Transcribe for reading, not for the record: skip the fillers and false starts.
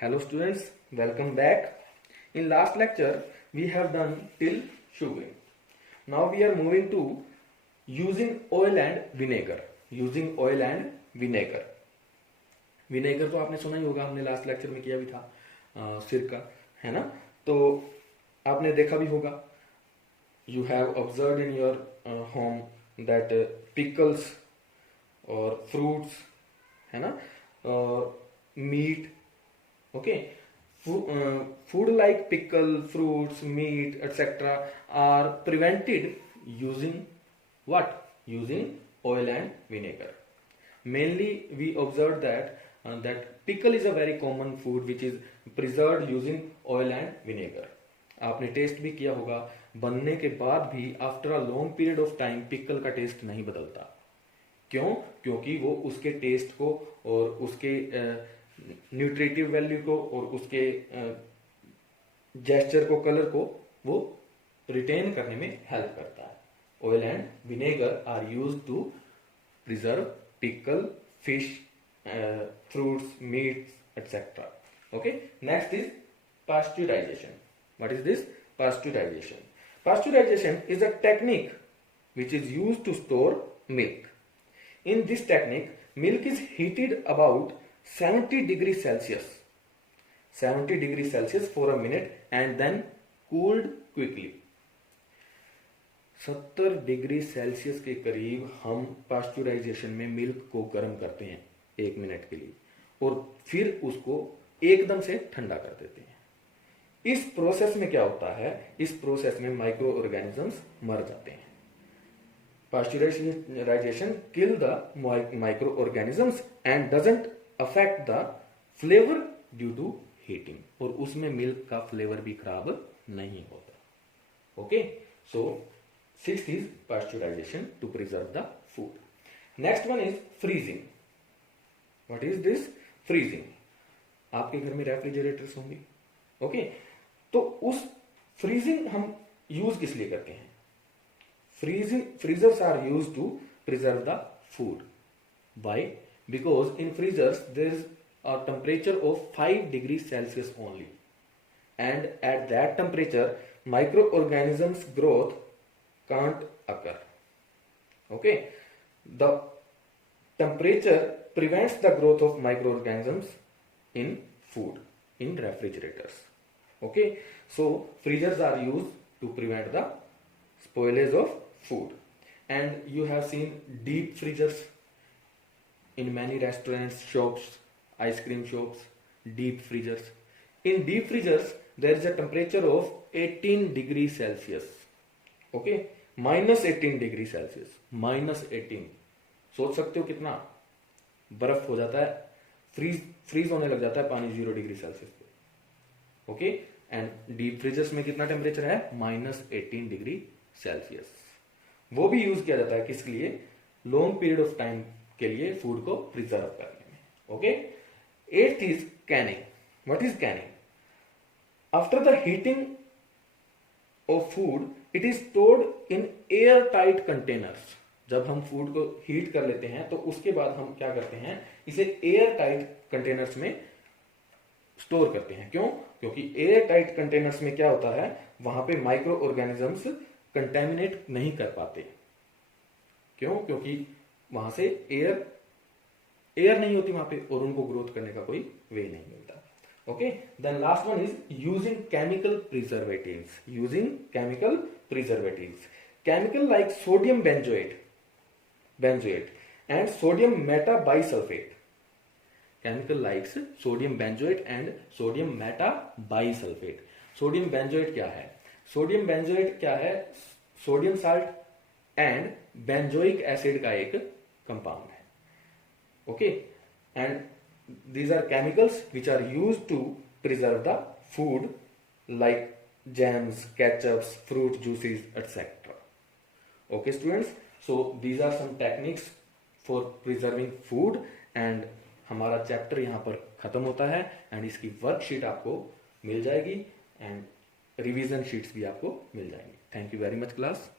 Hello students, welcome back. In last lecture we have done till sugaring. Now we are moving to using oil and vinegar. Using oil and vinegar. Vinegar तो आपने सुना ही होगा, हमने last lecture में किया भी था सिरका, है ना। तो आपने देखा भी होगा, you have observe in your home that pickles और फ्रूट्स, है ना, meet, okay, food like pickle, fruits, meat, etc. are prevented using what? Using oil and vinegar. Mainly we observed that pickle is a very common food which is preserved using oil and vinegar. आपने test भी किया होगा, बनने के बाद भी after a long period of time pickle का test नहीं बदलता। क्यों? क्योंकि वो उसके टेस्ट को और उसके न्यूट्रिटिव वैल्यू को और उसके जेस्चर को, कलर को वो रिटेन करने में हेल्प करता है। Oil and vinegar are used to preserve pickle, fish, fruits, meats, etc. Okay, next is pasteurization. What is this? Pasteurization. Pasteurization is a technique which is used to store milk. In this technique, milk is heated about 70 degrees Celsius. 70 degrees Celsius for a minute and then cooled quickly. 70 degree Celsius के करीब हम pasteurisation में milk को गर्म करते हैं 1 minute के लिए और फिर उसको एकदम से ठंडा कर देते हैं। इस प्रोसेस में क्या होता है? इस प्रोसेस में माइक्रो ऑर्गेनिजम्स मर जाते हैं। Pasteurization kill the micro organisms and doesn't affect the flavour due to heating, और उसमें मिल्क का फ्लेवर भी खराब नहीं होता। Okay, so 6th is pasteurization to preserve the food. Next one is freezing. What is this? Freezing. आपके घर में रेफ्रिजरेटर्स होंगे, ओके, तो उस फ्रीजिंग हम यूज किस लिए करते हैं? Freezers are used to preserve the food. Why? Because in freezers there is a temperature of 5 degrees Celsius only, and at that temperature microorganisms growth can't occur. Okay, the temperature prevents the growth of microorganisms in food, in refrigerators. Okay, so freezers are used to prevent the spoilage of food. And you have seen deep freezers in many restaurants, shops, ice cream shops. Deep freezers. In deep freezers there is a temperature of 18 degrees Celsius. Okay, -18 degree Celsius, -18। सोच सकते हो कितना बर्फ हो जाता है, freeze होने लग जाता है पानी 0 डिग्री सेल्सियस पे। ओके, एंड डीप फ्रीजर्स में कितना टेम्परेचर है? -18 डिग्री सेल्सियस। वो भी यूज किया जाता है किसके लिए? लॉन्ग पीरियड ऑफ टाइम के लिए फूड को प्रिजर्व करने में। Okay, 8th is Canning. What is Canning? After the heating of food it is stored in air tight containers. जब हम फूड को हीट कर लेते हैं तो उसके बाद हम क्या करते हैं? इसे एयर टाइट कंटेनर्स में स्टोर करते हैं। क्यों? क्योंकि एयर टाइट कंटेनर्स में क्या होता है, वहां पे माइक्रो ऑर्गेनिजम्स कंटेमिनेट नहीं कर पाते। क्यों? क्योंकि वहां से एयर नहीं होती वहां पे और उनको ग्रोथ करने का कोई वे नहीं मिलता। Okay, then last one is using chemical preservatives. Using chemical preservatives. Chemical like sodium benzoate and sodium metabisulfate. Chemical like sodium benzoate and sodium metabisulfate. Sodium benzoate क्या है? Sodium benzoate क्या है? Sodium salt and benzoic acid का एक compound है। Okay, and these are chemicals which are used to preserve the food like jams, ketchups, fruit juices, etc. Okay students, so these are some techniques for preserving food and हमारा chapter यहाँ पर खत्म होता है and इसकी worksheet आपको मिल जाएगी and revision sheets भी आपको मिल जाएंगी। Thank you very much class.